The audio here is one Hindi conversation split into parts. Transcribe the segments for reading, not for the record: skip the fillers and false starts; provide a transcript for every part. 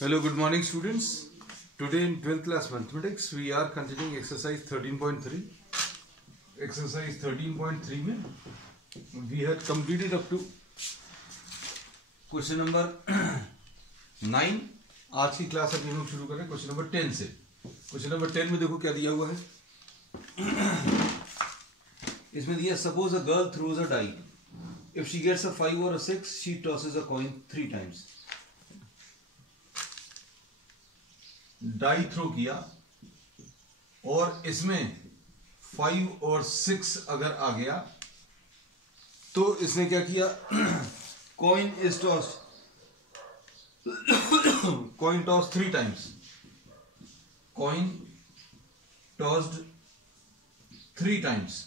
Hello, good morning students. Today in 12th class mathematics we are continuing exercise 13.3. Exercise 13.3 में we had completed up to question number 9. आज की क्लास अब हम लोग शुरू करें क्वेश्चन नंबर 10 से. क्वेश्चन नंबर 10 में देखो क्या दिया हुआ है. इसमें दिया suppose a girl throws a die. If she gets a 5 or a 6, she tosses a coin 3 times. Die throw किया और इसमें 5 और 6 अगर आ गया तो इसने क्या किया. Coin is toss. Coin toss 3 times. Coin tossed 3 times.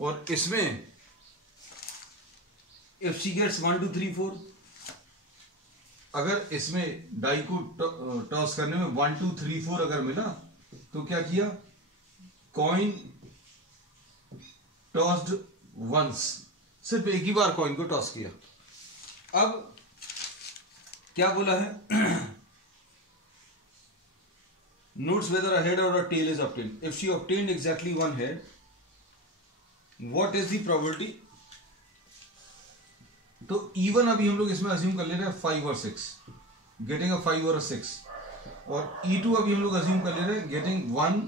और इसमें इफ शी गेट्स 1 2 3 4, अगर इसमें डाई को टॉस करने में 1 2 3 4 अगर मिला तो क्या किया. Coin tossed once. सिर्फ एक ही बार कॉइन को टॉस किया. अब क्या बोला है. Notes weather a head or a tail is obtained. If she obtained exactly one head, what is the probability. तो इवन अभी हम लोग इसमें अज्यूम कर ले रहे हैं 5 और 6, गेटिंग अ 5 और 6. और E2 अभी हम लोग अज्यूम कर ले रहे हैं गेटिंग 1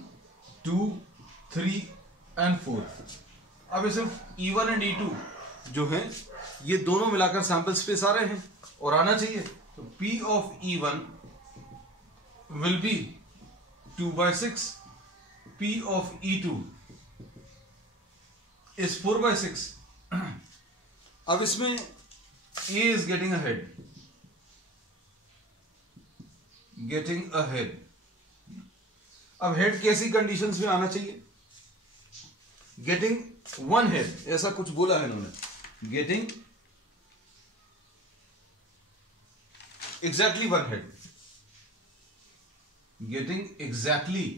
2 3 एंड 4. अब इसमें E1 एंड E2 जो है ये दोनों मिलाकर सैंपल स्पेस आ रहे हैं और आना चाहिए. तो P of E1 will be 2/6. P of E2 is 4/6. अब इसमें A is getting ahead. Getting ahead. अब हेड कैसी कंडीशंस में आना चाहिए. गेटिंग वन हेड, ऐसा कुछ बोला है इन्होंने. Getting exactly one head. Getting exactly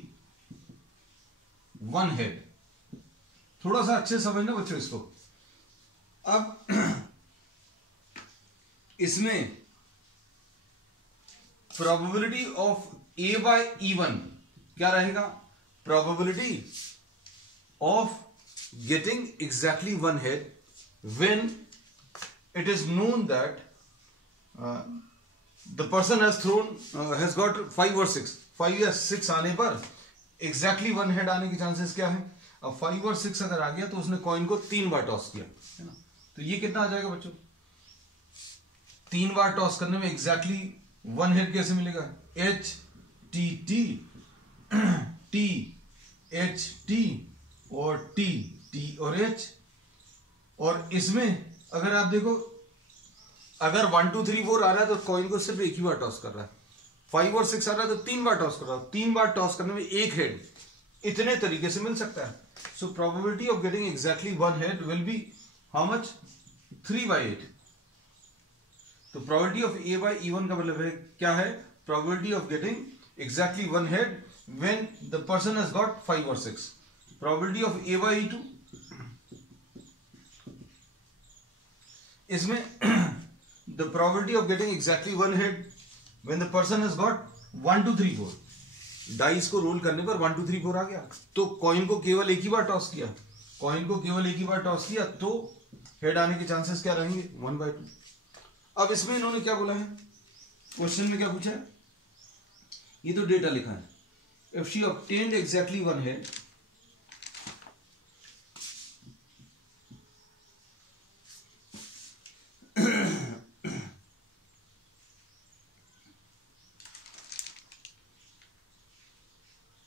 one head. थोड़ा सा अच्छे समझना बच्चों इसको. अब इसमें probability of A bye E1 क्या रहेगा. Probability of getting exactly one head when it is known that the person has got 5 और 6. 5 या 6 आने पर एग्जैक्टली वन हेड आने के चांसेस क्या है. अब 5 और 6 अगर आ गया तो उसने कॉइन को 3 बार टॉस किया है ना. तो ये कितना आ जाएगा बच्चों. 3 बार टॉस करने में एग्जैक्टली वन हेड कैसे मिलेगा. H T T T H T और T T और H. और इसमें अगर आप देखो अगर 1 2 3 4 आ रहा है तो कॉइन को सिर्फ एक ही बार टॉस कर रहा है. 5 और 6 आ रहा है तो 3 बार टॉस कर रहा है. 3 बार टॉस करने में एक हेड इतने तरीके से मिल सकता है. So probability of getting exactly one head will be how much. 3/8. तो probability of A bye E1 का मतलब है क्या है. Probability of getting exactly one head when the person has got 5 और 6. Probability of A by E2, इसमें the probability of getting exactly one head when the person has got 1 2 3 4. Dice को रोल करने पर 1 2 3 4 आ गया तो कॉइन को केवल एक ही बार टॉस किया. कॉइन को केवल एक ही बार टॉस किया तो हेड आने के चांसेस क्या रहेंगे 1/2. अब इसमें इन्होंने क्या बोला है. क्वेश्चन में क्या पूछा है. ये तो डेटा लिखा है. If she obtained exactly one head,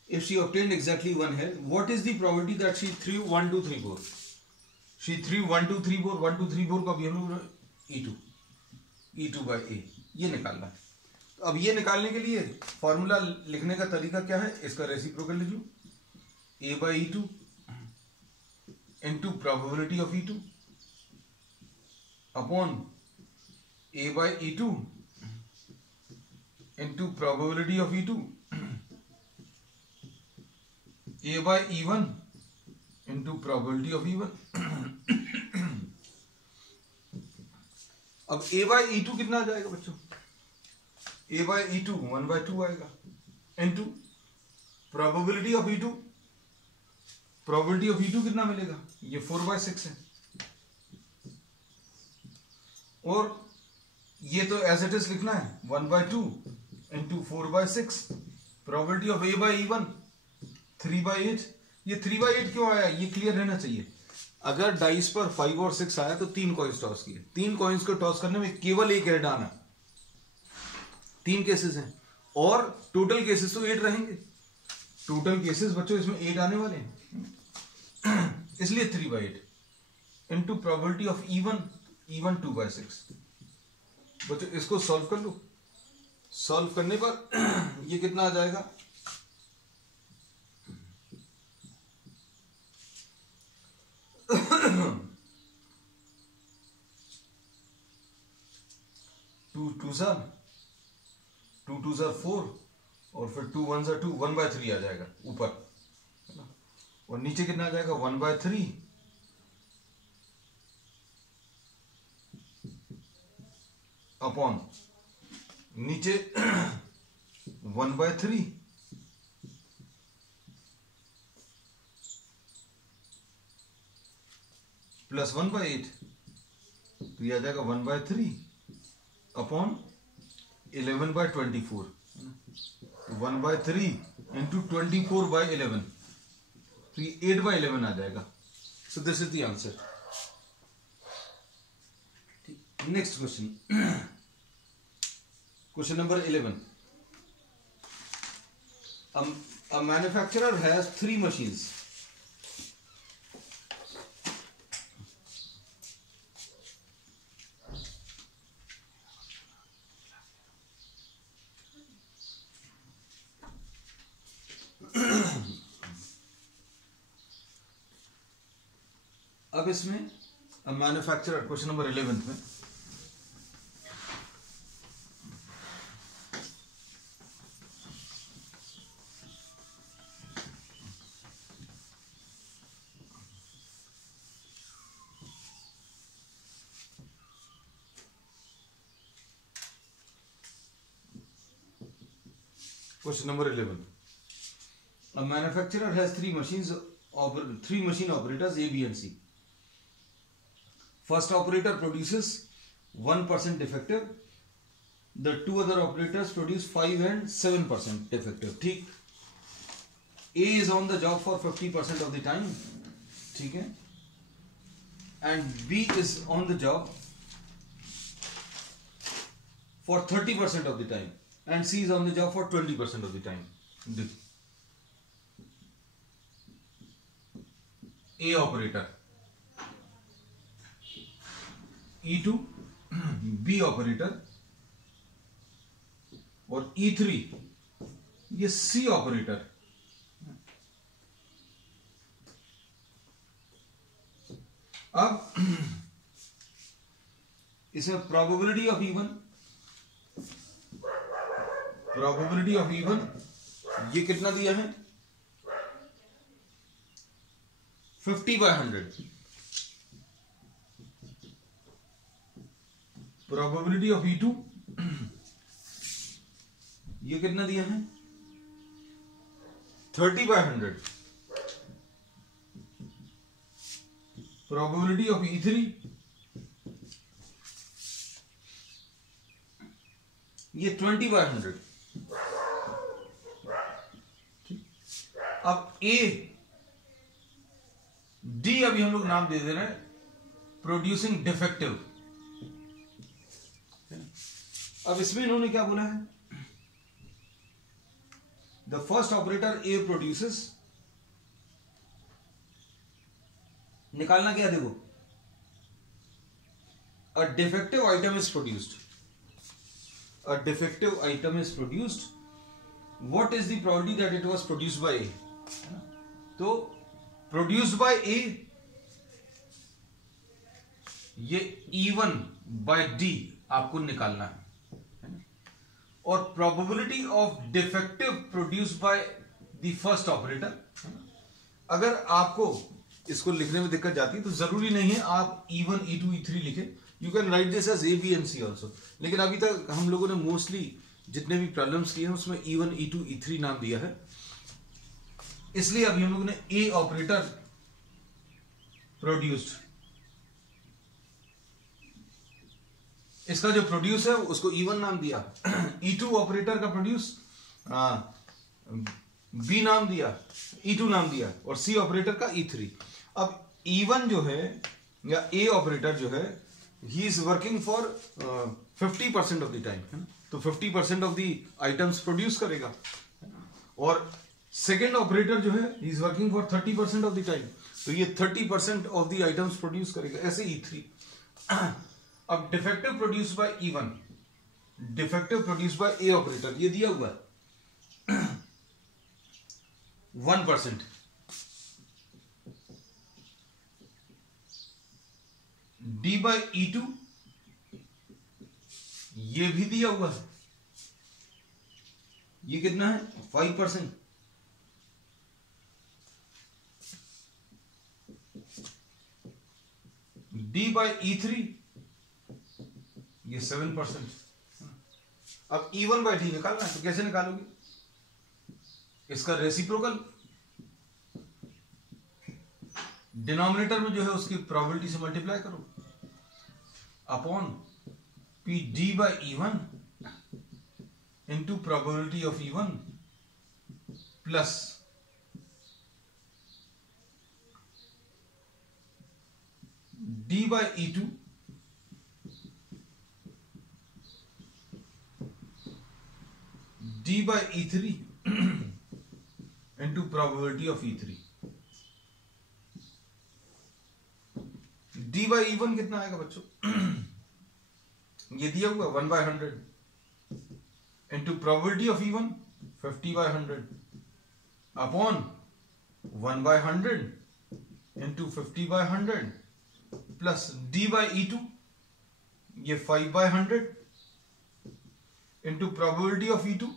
if she obtained exactly one head, what is the probability that she threw 1 2 3 4. she threw 1 2 3 4. 1 2 3 4 का भी हम लोग E2 by A ये निकालना है. तो अब ये निकालने के लिए फॉर्मूला लिखने का तरीका क्या है. इसका रेसिप्रोकल लिख लो. A by E2 into probability of E2 upon A by E2 into probability of E2 A by E1 into probability of E1. अब ए बाई ई टू कितना आ जाएगा बच्चों? a by e2 1/2 आएगा, into probability of e2, probability of e2 कितना मिलेगा, ये 4/6 है, और ये तो एज इट इज लिखना है 1/2 into 4/6, probability of a by e1 3/8। ये 3/8 क्यों आया, ये क्लियर रहना चाहिए। अगर डाइस पर 5 और 6 आया तो 3 कॉइन्स टॉस किए, 3 कॉइन्स को टॉस करने में केवल एक हेड आना, 3 केसेस हैं, और टोटल केसेस तो 8 रहेंगे, टोटल केसेस बच्चों इसमें 8 आने वाले हैं, इसलिए 3/8 इंटू प्रोबेबिलिटी ऑफ E1 2/6। बच्चों इसको सॉल्व कर लो, सॉल्व करने पर ये कितना आ जाएगा, टू टू ज़ा 4 और फिर 2 1 ज़ा 2, 1/3 आ जाएगा ऊपर, है ना, और नीचे कितना आ जाएगा 1/3 अपॉन नीचे 1/3 प्लस 1/8, तो ये आ जाएगा 1/3 अपॉन 11/24, 1/3 इंटू 24/11, तो ये 8/11 आ जाएगा। So this is the answer. Next question, question number 11। A manufacturer has 3 machines. अब इसमें मैन्युफैक्चरर, क्वेश्चन नंबर 11 में Question number 11. A manufacturer has 3 machine operators A, B and C. First operator produces 1% defective. The 2 other operators produce 5 and 7% defective. ठीक, A is on the job for 50% of the time, ठीक है, and B is on the job for 30% of the time, and C is on the job for 20% of the time. A operator, E2, B operator और E3 ये C operator। अब इसमें probability of E1 ये कितना दिया है 50/100। प्रोबेबिलिटी ऑफ E2 ये कितना दिया है 30/100। प्रोबेबिलिटी ऑफ E3 ये 20/100। अब A D अभी हम लोग नाम दे दे रहे हैं प्रोड्यूसिंग डिफेक्टिव। अब इसमें इन्होंने क्या बोला है, the first operator A produces, निकालना क्या देखो, a defective item is produced, a defective item is produced, what is the probability that it was produced by A? तो produced by A ये E1 by D आपको निकालना है, और probability of defective produced by the first operator। अगर आपको इसको लिखने में दिक्कत जाती है तो जरूरी नहीं है आप E1, E2, E3 लिखें, you can write this as A, B and C also. लेकिन अभी तक हम लोगों ने मोस्टली जितने भी प्रॉब्लम्स किए हैं उसमें E1, E2, E3 नाम दिया है, इसलिए अभी हम लोग ने ए ऑपरेटर प्रोड्यूस्ड, इसका जो प्रोड्यूस है उसको E1 नाम दिया, E2 ऑपरेटर का प्रोड्यूस बी नाम दिया, E2 नाम दिया, और सी ऑपरेटर का E3। अब E1 जो है या ए ऑपरेटर जो है, he is working for 50% of the time, है ना, तो 50% ऑफ द आइटम्स प्रोड्यूस करेगा, और सेकेंड ऑपरेटर जो है he is working for 30% of the time, तो ये 30% ऑफ द आइटम्स प्रोड्यूस करेगा, ऐसे E3। अब defective produce by E1, defective produce by A operator, ये दिया हुआ है 1%, डी बाय E2 ये भी दिया हुआ है, ये कितना है 5%, डी बाय E3 ये 7%। अब E1 बाय डी निकालना है, तो कैसे निकालोगे, इसका रेसिप्रोकल डिनोमिनेटर में जो है उसकी प्रोबेबिलिटी से मल्टीप्लाई करो upon P D by E1 into probability of E1 plus D by E2 D by E3 into probability of E3। D by E1 कितना आएगा बच्चों, ये दिया हुआ 1/100 into probability of E1 50/100 upon 1/100 into 50/100 plus D by E2 ये 5/100 into probability of E2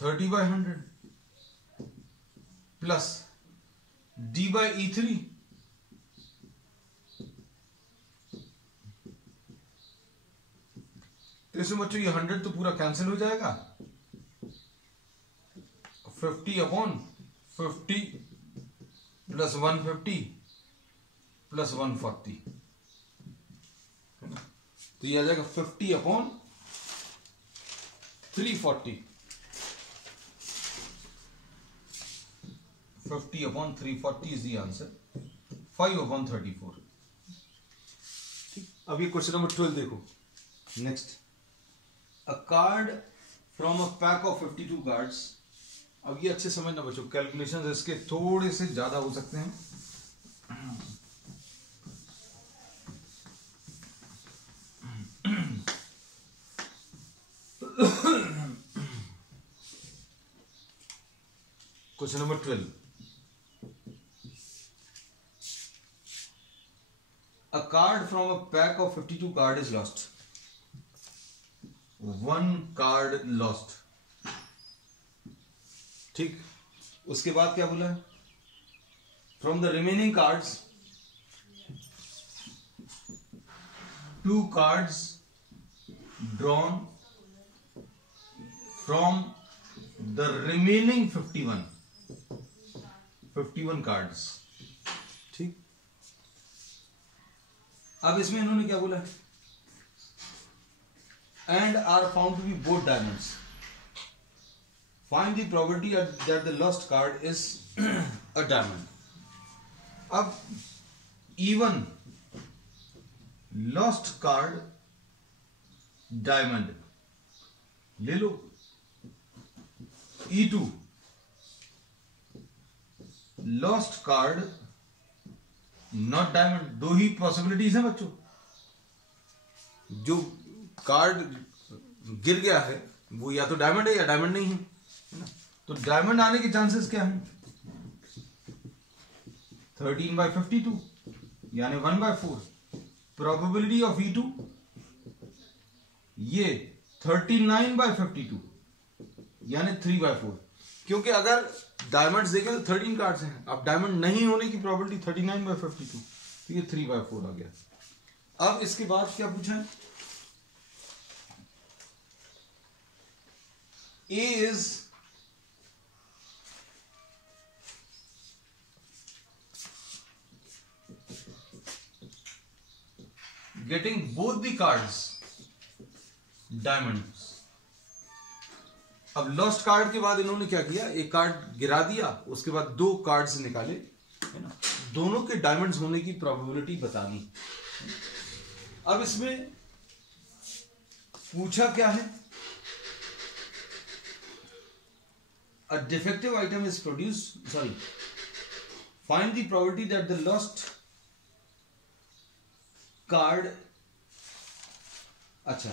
30/100 plus D by E3 तो इसमें बच्चों ये 100 तो पूरा कैंसिल हो जाएगा, 50/50 प्लस 150 प्लस 140, है ना, तो ये आ जाएगा 50/340, 50/340 इज द आंसर, 5/34। ठीक, अब ये क्वेश्चन नंबर 12 देखो। Next, A card from a pack of 52 cards। अब ये अच्छे समझना बच्चों, कैलकुलेशंस इसके थोड़े से ज्यादा हो सकते हैं। Question number 12, a card from a pack of 52 card is lost, 1 card lost। ठीक, उसके बाद क्या बोला है, from the remaining cards 2 cards drawn from the remaining 51 cards। ठीक, अब इसमें इन्होंने क्या बोला है, and are found to be both diamonds, find the probability that the lost card is a diamond। अब E1 lost card diamond ले लो, E2 lost card not diamond, दो ही पॉसिबिलिटीज हैं बच्चों, जो कार्ड गिर गया है वो या तो डायमंड है या डायमंड नहीं है, ना, तो डायमंड आने के चांसेस क्या हैं, 13/52 यानी 1/4, प्रोबेबिलिटी ऑफ E2 ये 39/52 यानी 3/4, क्योंकि अगर डायमंड्स देखें तो 13 कार्ड्स हैं, अब डायमंड नहीं होने की प्रोबेबिलिटी 39/52, तो ये 3/4 आ गया। अब इसके बाद क्या पूछा है, A is getting both the cards diamonds. अब लॉस्ट कार्ड के बाद इन्होंने क्या किया, एक कार्ड गिरा दिया, उसके बाद दो कार्ड्स निकाले, है ना, दोनों के डायमंड्स होने की प्रोबेबिलिटी बतानी. अब इसमें पूछा क्या है, a defective item is produced, find the probability that the lost card, अच्छा,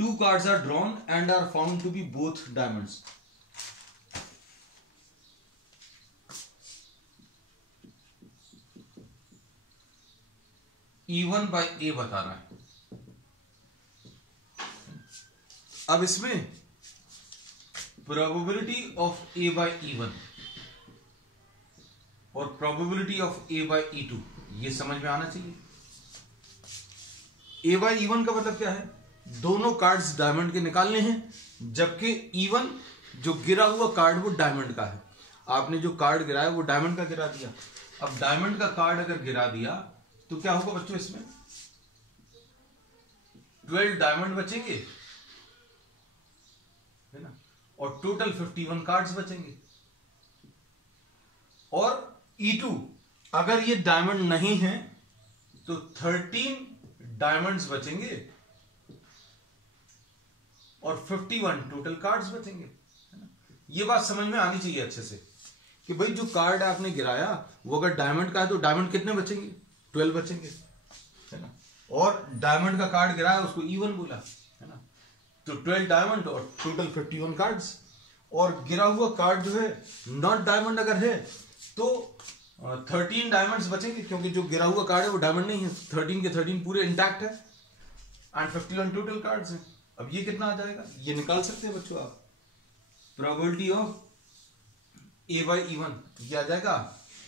two cards are drawn and are found to be both diamonds. E1 by A बता रहा है. अब इसमें probability of A by E1 और probability of A by E2 ये समझ में आना चाहिए. A by E1 का मतलब क्या है, दोनों कार्ड्स डायमंड के निकालने हैं, जबकि E1 जो गिरा हुआ कार्ड वो डायमंड का है. आपने जो कार्ड गिराया वो डायमंड का गिरा दिया. अब डायमंड का कार्ड अगर गिरा दिया तो क्या होगा बच्चों, इसमें 12 डायमंड बचेंगे, है ना, और टोटल 51 कार्ड्स बचेंगे. और E2 अगर ये डायमंड नहीं है तो 13 डायमंड्स बचेंगे और 51 टोटल कार्ड्स बचेंगे, है ना. ये बात समझ में आनी चाहिए अच्छे से कि भाई जो कार्ड आपने गिराया वो अगर डायमंड का है तो डायमंड कितने बचेंगे, 12 बचेंगे, है ना. और डायमंड का कार्ड गिराया उसको E1 बोला, है ना, तो 12 डायमंड और टोटल 51 कार्ड्स. और गिरा हुआ कार्ड जो है नॉट डायमंड अगर है तो 13 डायमंड्स बचेंगे, क्योंकि जो गिरा हुआ कार्ड है वो डायमंड नहीं है. 13 के 13 पूरे इंटैक्ट है एंड 51 टोटल कार्ड्स हैं. अब ये कितना आ जाएगा, ये निकाल सकते हैं बच्चों आप. Probability of A by E1 ये आ जाएगा,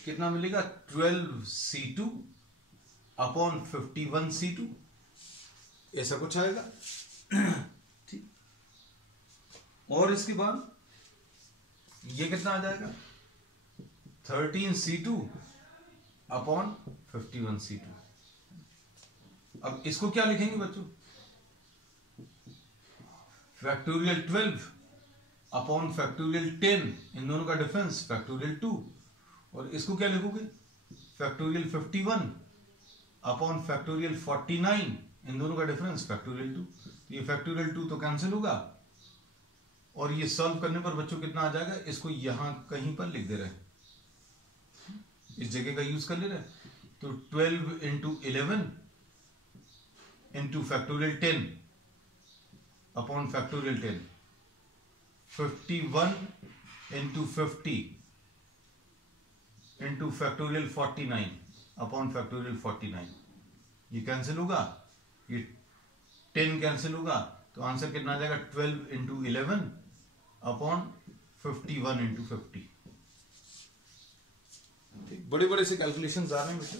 कितना मिलेगा, 12C2 अपॉन 51C2, ऐसा कुछ आएगा. ठीक. और इसके बाद ये कितना आ जाएगा, 13C2 अपॉन 51C2. अब इसको क्या लिखेंगे बच्चों, फैक्टोरियल 12 अपॉन फैक्टोरियल 10, इन दोनों का डिफरेंस फैक्टोरियल 2. और इसको क्या लिखोगे, फैक्टोरियल 51 अपॉन फैक्टोरियल 49, इन दोनों का डिफरेंस फैक्टोरियल 2. तो ये फैक्टोरियल 2 तो कैंसिल होगा और ये सॉल्व करने पर बच्चों कितना आ जाएगा, इसको यहां कहीं पर लिख दे रहे हैं, इस जगह का यूज कर ले रहे हैं. तो 12 into 11 into factorial 10 upon factorial 10, 51 into 50 into factorial 49 upon factorial 49. ये कैंसिल होगा, ये 10 कैंसिल होगा, तो आंसर कितना आ जाएगा, 12 इंटू 11 अपॉन 51 इंटू 50. बड़े बड़े से कैलकुलेशन आ रहे हैं बेटे.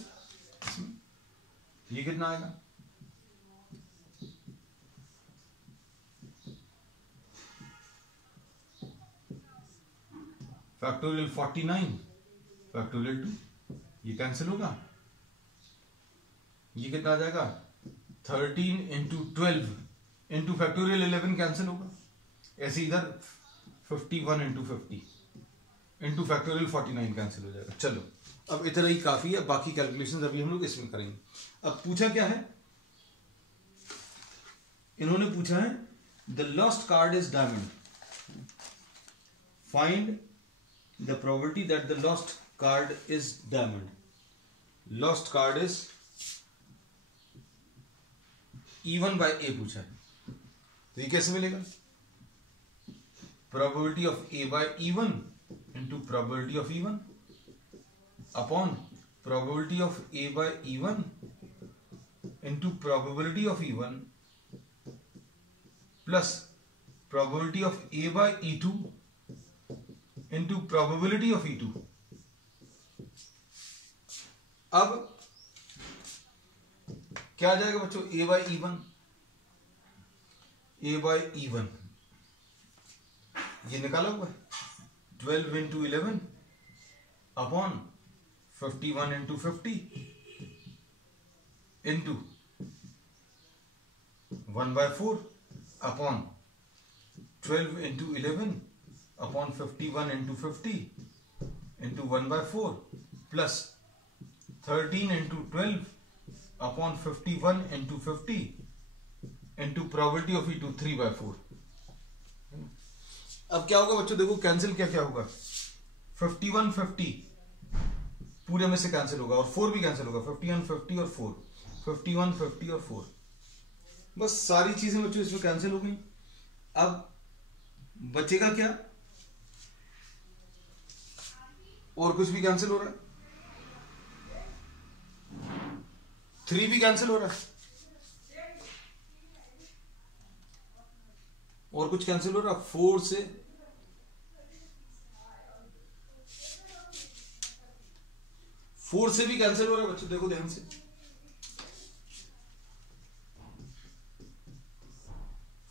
ये कितना आएगा, फैक्टोरियल 49 फैक्टोरियल 2, ये कैंसिल होगा. ये कितना आ जाएगा, 13 इंटू 12 इंटू फैक्टोरियल 11 कैंसिल होगा. ऐसे इधर 51 इंटू 50 इंटू फैक्टोरियल 49 कैंसिल हो जाएगा. चलो अब इतना ही काफी है, बाकी कैलकुलेशंस अभी हम लोग इसमें करेंगे. अब पूछा क्या है, इन्होंने पूछा है the lost card is diamond, find the probability that the lost card is diamond. Lost card is E1 by A पूछा है, तो ये कैसे मिलेगा, probability of A by E1 into probability of E1 upon probability of A by E1 into probability of E1 plus probability of A by E2 into probability of E2. अब क्या आ जाएगा बच्चों, A by E1. A by E1 ये निकाला हुआ है 12 into 11 upon 51 into 50 into 1/4 upon 12 into 11 upon 51 into 50 into 1/4 plus 13 into 12 upon 51 into 50 into probability of E2 3/4। अब क्या होगा बच्चों, देखो कैंसिल क्या क्या होगा, 51 50 पूरे में से कैंसिल होगा और 4 भी कैंसिल होगा, 51 50 और 4, 51 50 और 4, बस सारी चीजें बच्चों इसमें कैंसिल हो गई। अब बचेगा क्या, और कुछ भी कैंसिल हो रहा है, 3 भी कैंसिल हो रहा है, और कुछ कैंसिल हो रहा है, 4 से 4 से भी कैंसिल हो रहा है बच्चों, देखो ध्यान से,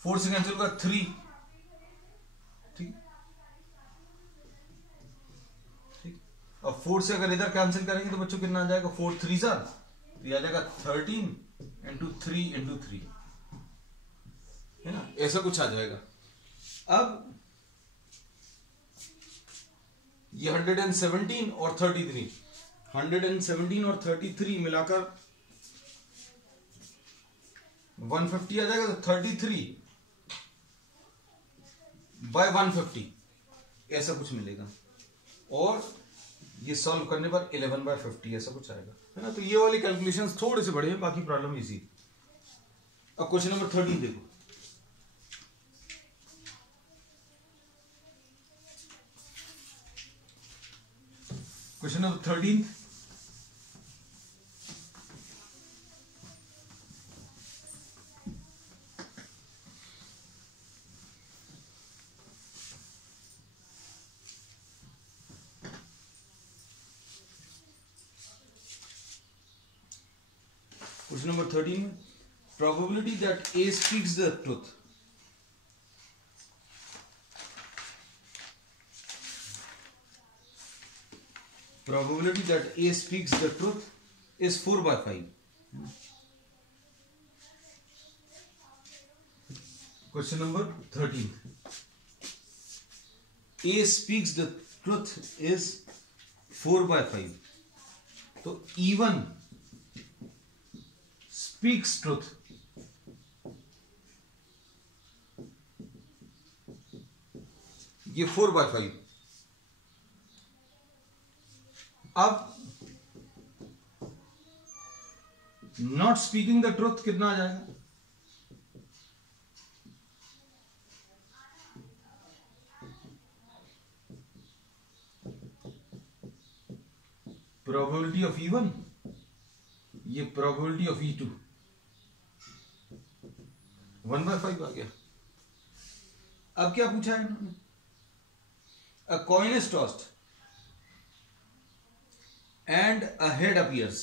4 से कैंसिल होगा 3, ठीक ठीक। अब 4 से अगर इधर कैंसिल करेंगे तो बच्चों कितना आ जाएगा, 4 3 जार, तो ये आ जाएगा 13 इंटू 3 इंटू 3, है ना, ऐसा कुछ आ जाएगा। अब ये 117 और 33, 117 और 33 मिलाकर 150 आ जाएगा, तो 33 बाय 150 ऐसा कुछ मिलेगा, और ये सॉल्व करने पर 11/50 ऐसा कुछ आएगा, है ना। तो ये वाली कैलकुलेशंस थोड़े से बड़े हैं, बाकी प्रॉब्लम इजी। अब क्वेश्चन नंबर 13 देखो, क्वेश्चन नंबर 13, क्वेश्चन नंबर 13 में probability that A speaks the truth, probability that A speaks the truth is 4/5. Question number 13. A speaks the truth is 4/5. तो E1 speaks truth, ये 4/5। अब नॉट स्पीकिंग द ट्रुथ कितना आ जाएगा, प्रोबेबिलिटी ऑफ E1, ये प्रोबेबिलिटी ऑफ E2, 1/5 आ गया। अब क्या पूछा है इन्होंने, अ coin is tossed and a head appears,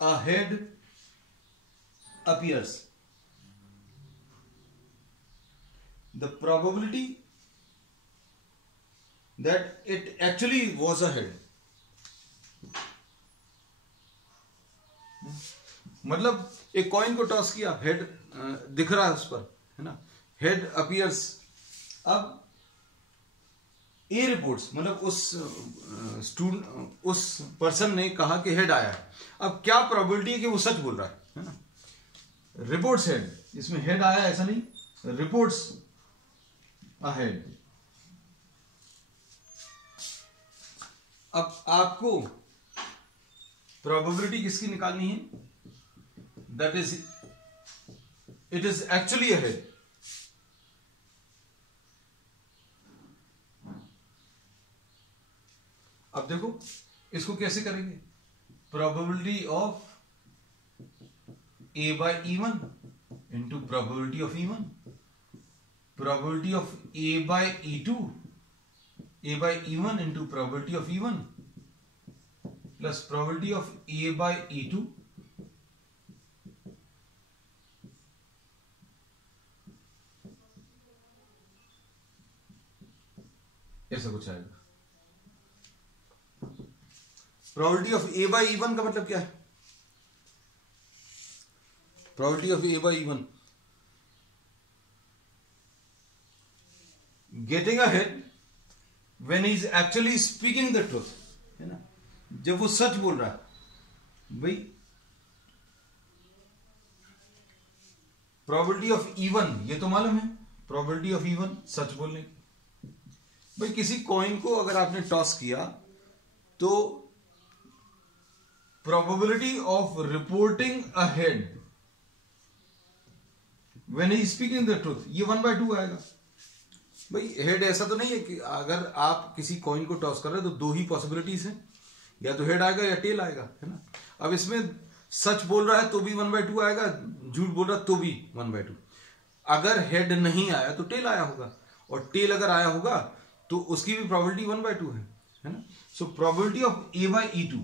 a head appears, the probability that it actually was a head, मतलब एक कॉइन को टॉस किया, हेड दिख रहा है उस पर, है ना, हेड अपीयर्स। अब ए रिपोर्ट्स, मतलब उस पर्सन ने कहा कि हेड आया है। अब क्या प्रोबेबिलिटी है कि वो सच बोल रहा है ना, रिपोर्ट्स हेड, इसमें हेड आया ऐसा नहीं, रिपोर्ट्स अ हेड। अब आपको प्रोबेबिलिटी किसकी निकालनी है, that is it is actually a head. अब देखो इसको कैसे करेंगे, probability of A by E1 into probability of E1, probability of A by E2, A by E1 into probability of E1 plus probability of A by E2 कुछ आएगा। Probability of A by E one का मतलब क्या है? Probability of A by E one, getting ahead when he is actually speaking the truth, है ना, जब वो सच बोल रहा है। भाई प्रोबेबिलिटी ऑफ इवन ये तो मालूम है, प्रोबेबिलिटी ऑफ इवन सच बोलने की। भाई किसी कॉइन को अगर आपने टॉस किया तो probability of reporting ahead when he speaking the truth ये 1/2 आएगा। भाई हेड ऐसा तो नहीं है कि अगर आप किसी कॉइन को टॉस कर रहे हो तो दो ही पॉसिबिलिटीज हैं, या तो हेड आएगा या टेल आएगा, है ना। अब इसमें सच बोल रहा है तो भी 1/2 आएगा, झूठ बोल रहा है तो भी 1/2। अगर हेड नहीं आया तो टेल आया होगा, और टेल अगर आया होगा तो उसकी भी प्रोबेबिलिटी 1/2 है ना। So probability of A by E2,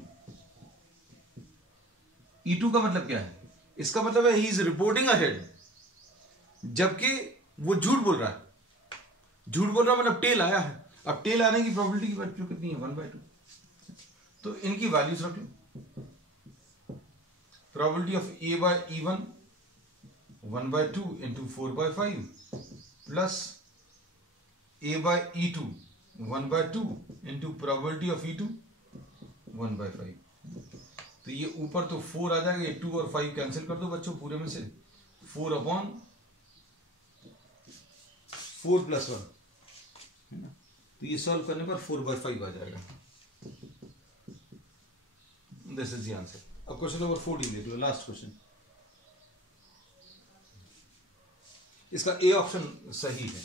E2 का मतलब क्या है? इसका मतलब है ही इज रिपोर्टिंग अहेड, जबकि वो झूठ बोल रहा है। झूठ बोल रहा मतलब टेल आया है। अब टेल आने की प्रोबेबिलिटी की वैल्यू कितनी है? 1/2। तो इनकी वैल्यूज रख लो। Probability of A by E1 1/2 into 4/5 plus A by E2 1/2 into probability of E2 1/5। तो ये ऊपर तो 4 आ जाएगा, ये 2 और 5 कैंसिल कर दो बच्चों पूरे में से। 4/4 + 1, है ना। तो ये सॉल्व करने पर 4/5 आ जाएगा। This is the answer. अब क्वेश्चन नंबर 14 देख लो, लास्ट क्वेश्चन। इसका ए ऑप्शन सही है।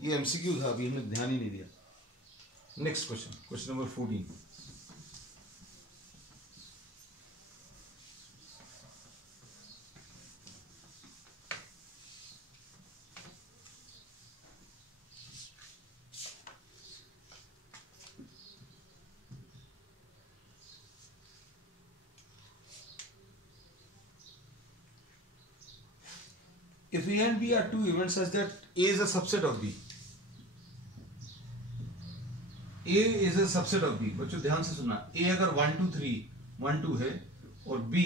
ये एमसीक्यू था, अभी हमने ध्यान ही नहीं दिया। Next question, question number 14। If A and B are two events such that A is a subset of B, A is a subset of B, बच्चों ध्यान से सुनना। A अगर 1 2 3 1 2 है और B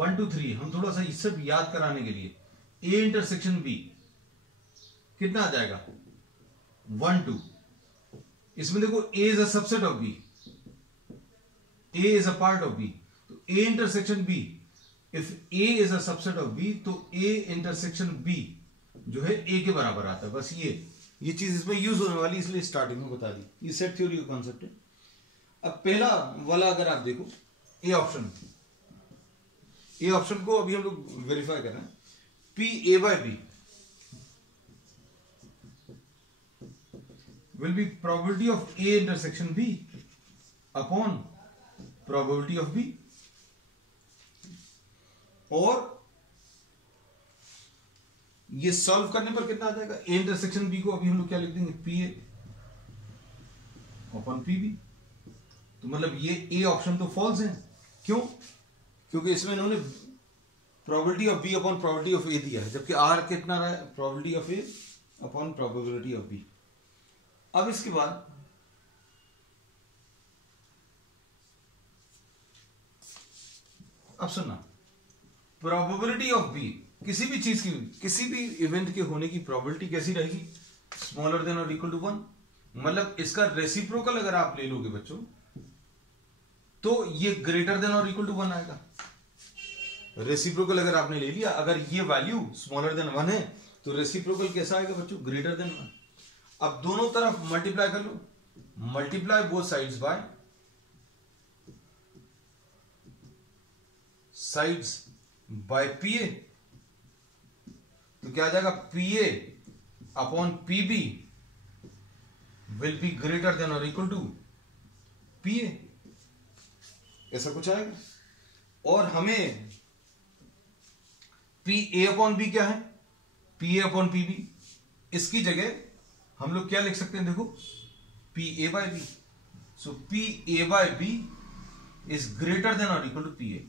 1 2 3, हम थोड़ा सा इससे याद कराने के लिए A इंटरसेक्शन B कितना आ जाएगा? 1 2। इसमें देखो A is a subset of B, A is a part of B, तो A intersection B, if A is a subset of B तो A इंटरसेक्शन B जो है A के बराबर आता है। बस ये चीज इसमें यूज होने वाली, इसलिए स्टार्टिंग में बता दी। ये सेट थ्योरी का कॉन्सेप्ट है। अब पहला वाला अगर आप देखो, ए ऑप्शन, ए ऑप्शन को अभी हम लोग वेरीफाई कर रहे हैं। P A by B will be probability of A intersection B upon probability of B, और ये सॉल्व करने पर कितना आ जाएगा? ए इंटरसेक्शन बी को अभी हम लोग क्या लिख देंगे? P A upon P B. तो मतलब ये ए ऑप्शन तो फॉल्स है। क्यों? क्योंकि इसमें इन्होंने probability of B upon probability of A दिया है, जबकि आर कितना रहा है? Probability of A upon probability of B. अब इसके बाद अब सुनना, प्रोबेबिलिटी ऑफ बी, किसी भी चीज की, किसी भी इवेंट के होने की प्रोबेबिलिटी कैसी रहेगी? स्मॉलर देन और इक्वल टू 1। मतलब इसका रेसिप्रोकल अगर आप ले लोगे बच्चों तो ये ग्रेटर देन और इक्वल टू 1 आएगा। रेसिप्रोकल अगर आपने ले लिया, अगर ये वैल्यू स्मॉलर देन 1 है तो रेसिप्रोकल कैसा आएगा बच्चों? Greater than 1। अब दोनों तरफ मल्टीप्लाई कर लो, multiply both sides by sides by P A, तो क्या आ जाएगा? P A upon P B will be greater than और इक्वल टू पी ए, ऐसा कुछ आएगा। और हमें पी ए अपॉन बी क्या है? P A upon P B, इसकी जगह हम लोग क्या लिख सकते हैं? देखो, P A by B. So P A by B is greater than और इक्वल टू पी ए।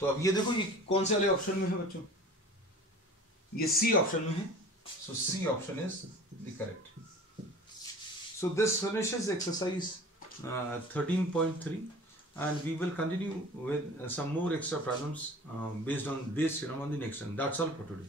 तो अब ये देखो, ये कौन से वाले ऑप्शन में है बच्चों? ये सी ऑप्शन में है। So C option is the correct. So this finishes exercise 13.3, and we will continue with some more extra problems based on this theorem on the next one. That's all for today.